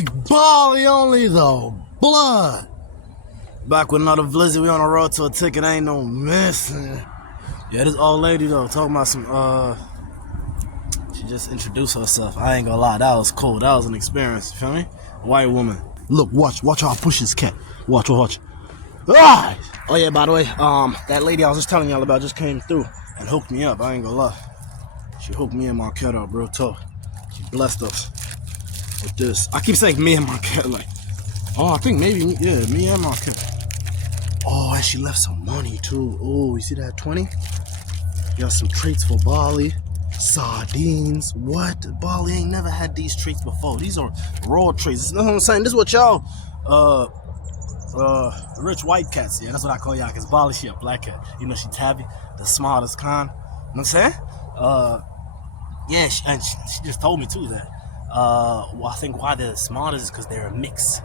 Big Bali only though. Blood. Back with another Blizzard. We on the road to a ticket. Ain't no missing. Yeah, this old lady though talking about some she just introduced herself. I ain't gonna lie, that was cool. That was an experience. You feel me? A white woman. Look, watch how I push this cat. Watch. Ah! Oh yeah, by the way, that lady I was just telling y'all about just came through and hooked me up. I ain't gonna lie. She hooked me and my cat up, real tough. She blessed us with this. I keep saying me and my cat, like, oh, I think maybe, yeah, me and my cat. Oh, and she left some money too. Oh, you see that 20? Got some treats for Bali. Sardines. What? Bali ain't never had these treats before. These are raw treats. You know what I'm saying? This is what y'all, rich white cats. Yeah, that's what I call y'all. Cause Bali, she a black cat. You know, she tabby, the smartest kind. You know what I'm saying? Yeah, she just told me too that. Well, I think why they're the smartest is because they're a mix.